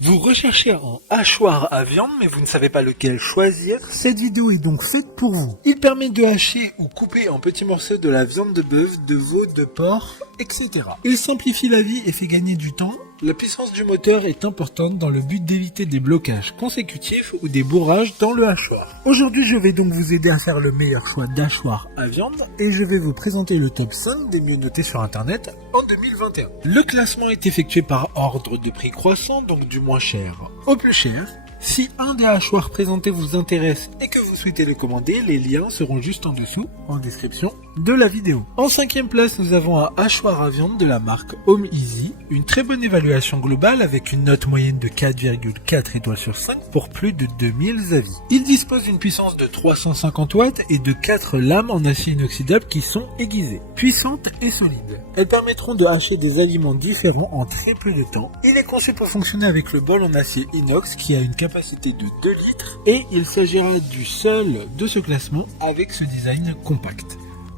Vous recherchez un hachoir à viande mais vous ne savez pas lequel choisir? Cette vidéo est donc faite pour vous. Il permet de hacher ou couper en petits morceaux de la viande de bœuf, de veau, de porc, etc. Il simplifie la vie et fait gagner du temps. La puissance du moteur est importante dans le but d'éviter des blocages consécutifs ou des bourrages dans le hachoir. Aujourd'hui, je vais donc vous aider à faire le meilleur choix d'hachoir à viande et je vais vous présenter le top 5 des mieux notés sur internet en 2021. Le classement est effectué par ordre de prix croissant, donc du moins cher au plus cher. Si un des hachoirs présentés vous intéresse et que vous souhaitez le commander, les liens seront juste en dessous, en description de la vidéo. En 5e place, nous avons un hachoir à viande de la marque Home Easy. Une très bonne évaluation globale avec une note moyenne de 4,4 étoiles sur 5 pour plus de 2000 avis. Il dispose d'une puissance de 350 watts et de 4 lames en acier inoxydable qui sont aiguisées, puissantes et solides. Elles permettront de hacher des aliments différents en très peu de temps. Il est conçu pour fonctionner avec le bol en acier inox qui a une capacité de 2 litres et il s'agira du seul de ce classement avec ce design compact.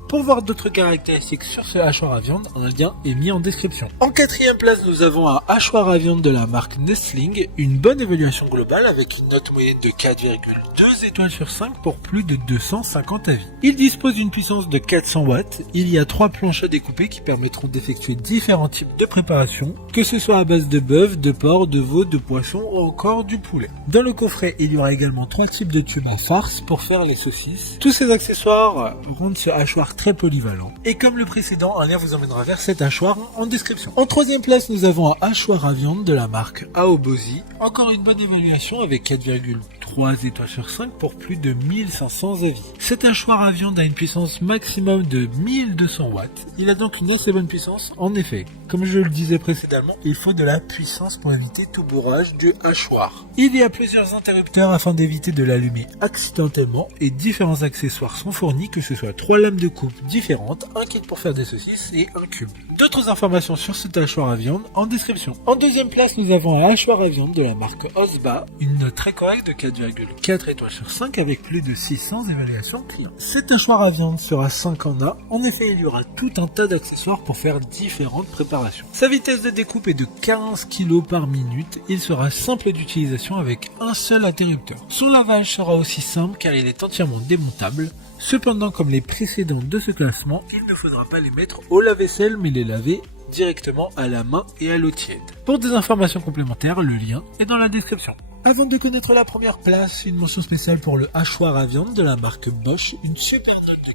Pour voir d'autres caractéristiques sur ce hachoir à viande, un lien est mis en description. En 4e place, nous avons un hachoir à viande de la marque Nestling, une bonne évaluation globale avec une note moyenne de 4,2 étoiles sur 5 pour plus de 250 avis. Il dispose d'une puissance de 400 watts, il y a 3 planches à découper qui permettront d'effectuer différents types de préparations, que ce soit à base de bœuf, de porc, de veau, de poisson ou encore du poulet. Dans le coffret, il y aura également 3 types de tubes à farce pour faire les saucisses. Tous ces accessoires rendent ce hachoir très polyvalent. Et comme le précédent, un lien vous emmènera vers cet hachoir en description. En 3e place, nous avons un hachoir à viande de la marque Aobozi. Encore une bonne évaluation avec 4,3 étoiles sur 5 pour plus de 1500 avis. Cet hachoir à viande a une puissance maximum de 1200 watts. Il a donc une assez bonne puissance en effet. Comme je le disais précédemment, il faut de la puissance pour éviter tout bourrage du hachoir. Il y a plusieurs interrupteurs afin d'éviter de l'allumer accidentellement et différents accessoires sont fournis, que ce soit 3 lames de coupe différentes, un kit pour faire des saucisses et un cube. D'autres informations sur cet hachoir à viande en description. En 2e place, nous avons un hachoir à viande de la marque Osba, une note très correcte de 4,4 étoiles sur 5 avec plus de 600 évaluations clients. Cet hachoir à viande sera 5 en A. En effet, il y aura tout un tas d'accessoires pour faire différentes préparations. Sa vitesse de découpe est de 15 kg par minute. Il sera simple d'utilisation avec un seul interrupteur. Son lavage sera aussi simple car il est entièrement démontable. Cependant, comme les précédents de ce classement, il ne faudra pas les mettre au lave-vaisselle mais les laver directement à la main et à l'eau tiède. Pour des informations complémentaires, le lien est dans la description. Avant de connaître la première place, une mention spéciale pour le hachoir à viande de la marque Bosch, une super note de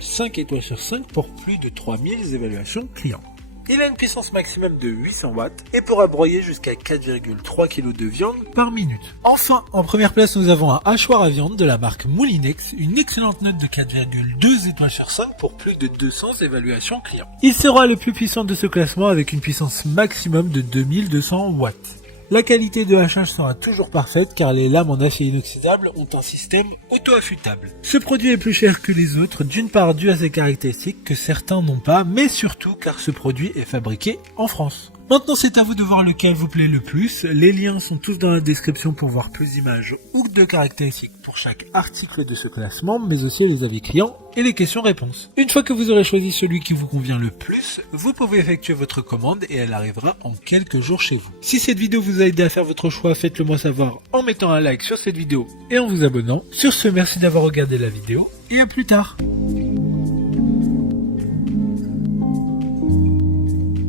4,5 étoiles sur 5 pour plus de 3000 évaluations clients. Il a une puissance maximum de 800 watts et pourra broyer jusqu'à 4,3 kg de viande par minute. Enfin, en première place, nous avons un hachoir à viande de la marque Moulinex, une excellente note de 4,2 étoiles sur 5 pour plus de 200 évaluations clients. Il sera le plus puissant de ce classement avec une puissance maximum de 2200 watts. La qualité de hachage sera toujours parfaite car les lames en acier inoxydable ont un système auto-affûtable. Ce produit est plus cher que les autres, d'une part dû à ses caractéristiques que certains n'ont pas, mais surtout car ce produit est fabriqué en France. Maintenant, c'est à vous de voir lequel vous plaît le plus. Les liens sont tous dans la description pour voir plus d'images ou de caractéristiques pour chaque article de ce classement, mais aussi les avis clients et les questions-réponses. Une fois que vous aurez choisi celui qui vous convient le plus, vous pouvez effectuer votre commande et elle arrivera en quelques jours chez vous. Si cette vidéo vous a aidé à faire votre choix, faites-le moi savoir en mettant un like sur cette vidéo et en vous abonnant. Sur ce, merci d'avoir regardé la vidéo et à plus tard.